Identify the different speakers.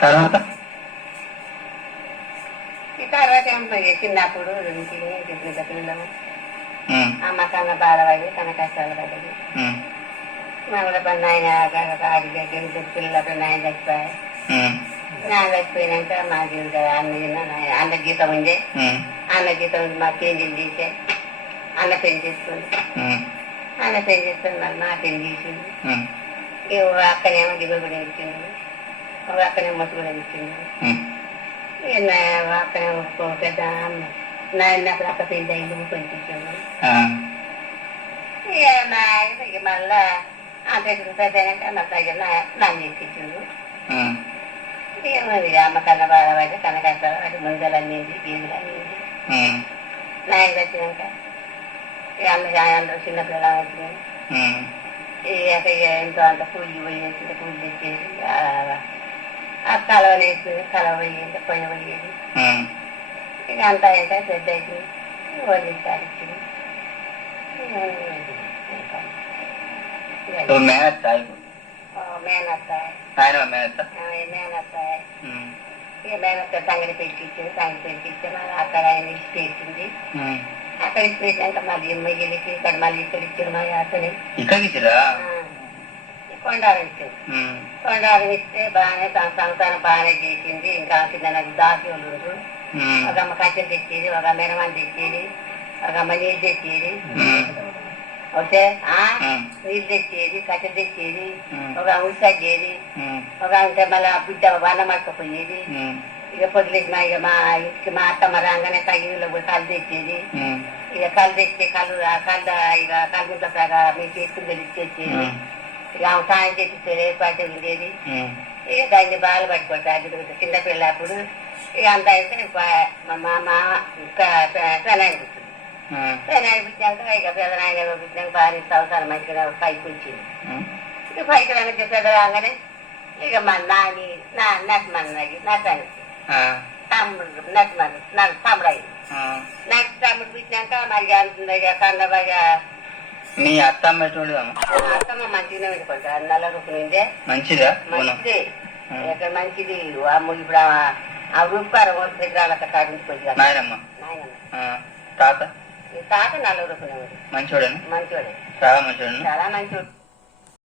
Speaker 1: తర్వాత?
Speaker 2: చిన్నప్పుడు పిల్లలు.
Speaker 1: ఉమ్,
Speaker 2: అమ్మ కన్న బాధపడి కష్టాలు పడ్డది పని నాయన నాన్న చచ్చిపోయినాక మా జీవితం అన్న అన్న జీతం ఉండే. అన్న జీతం మా చేసే అన్న పెళ్ళి చేసుకుంది అన్న పెళ్ళి చేసుకుని మళ్ళీ మా పెళ్ళి చేసింది. కూడా ఇచ్చింది ఒక అక్కనేమో మొట్టు కూడా ఇచ్చింది
Speaker 1: ఉమ్,
Speaker 2: ఇక నా అక్కనే ఒక పెద్ద నాయన అక్క పెళ్ళి అయింది కొనిపించాడు
Speaker 1: ఆ,
Speaker 2: ఇక నా ఆయన ఇక మళ్ళా అంత పెద్ద అయినాక మా తగిన నన్ను ఎక్కించిండు ఆ- కలవ వేసుకుని కలవ పోయేది పొయ్య పోయేది. ఇక అంతా ఎంత పెద్ద ఇచ్చింది
Speaker 1: నువ్వు మేనత్త
Speaker 2: మేనత్త
Speaker 1: ఆయన. మేనత్త.
Speaker 2: మేనత్త? మేనత్త. సంగతి పెట్టించింది సంగతి పెట్టించి మళ్ళీ అక్కడ ఆయన ఇచ్చి పెట్టింది. అక్కడ ఇచ్చి పెట్టినాక మళ్ళీ మిగిలికి ఇక్కడ మళ్ళీ ఇక్కడ ఇచ్చింది మా అతని
Speaker 1: ఇక్కడికి ఇచ్చిరా
Speaker 2: కొండాలు ఇచ్చింది కొండాలు ఇస్తే బాగానే తన సంసారం బాగానే చేసింది ఇంకా కింద నాకు దాసి
Speaker 1: ఉమ్,
Speaker 2: ఒక అమ్మ కట్టెలు తెచ్చేది ఒక మెరమని తెచ్చేది ఒక అమ్మ నీళ్ళు తెచ్చేది.
Speaker 1: ఉమ్,
Speaker 2: నీళ్ళు తెచ్చేది కట్టెలు తెచ్చేది ఒక
Speaker 1: ఉమ్,
Speaker 2: ఒక అంటే మళ్ళీ బిడ్డ వన్న మట్టుకుపోయేది ఇక పొద్దులేసి మా ఇక మా ఇంటికి మా అత్తమ్మ రాగానే తగినలో పోయి కళ్ళు తెచ్చేది. ఇక కళ్ళు తెచ్చి కళ్ళు కళ్ళు ఇక కళ్ళు ఇంట్లో మీకు ఎక్కువ తెచ్చేది.
Speaker 1: ఉమ్,
Speaker 2: ఇక ఆమె సాయం చేపిస్తే రేపాటి ఉండేది
Speaker 1: ఉమ్,
Speaker 2: ఇక దాన్ని బాగా పట్టుకుంటారు చిన్నపిల్ల అప్పుడు ఇక అంత అయితే ప- మా మామ పెనాయన పుట్టింది
Speaker 1: ఉమ్,
Speaker 2: పెనాయన పుట్టినాక ఇక పెదనాయన పుట్టినాక భార్య సంవత్సరం మంచిగా పైకి వచ్చింది
Speaker 1: ఉమ్.
Speaker 2: ఇక పైకి రాగానే పెద్ద రాగానే ఇక మా నాని నా నట్ మన్నకి నటానికి
Speaker 1: ఆ,
Speaker 2: తమ్ముడు నట్ మన నాకు తమ్ముడు అయింది
Speaker 1: ఆ.
Speaker 2: నాకు తమ్ముడు పుట్టినాక మరి అంటుంది ఇక కన్నబాగా
Speaker 1: మీ అత్తమ్మ
Speaker 2: అత్తమ్మ మంచిగానే పెట్టుకుంటారు నల్ల ఉండే
Speaker 1: మంచిదా?
Speaker 2: మంచిది. మంచిది. ఇప్పుడు ఆ- రూపాయలు విగ్రహాలతో కాడించుకోవచ్చు
Speaker 1: నాయనమ్మ? తాత?
Speaker 2: తాత నలుగురు రూపాయలు
Speaker 1: మంచోడేనా?
Speaker 2: మంచోడే.
Speaker 1: చాలా మంచోడేనా?
Speaker 2: చాలా మంచోడు.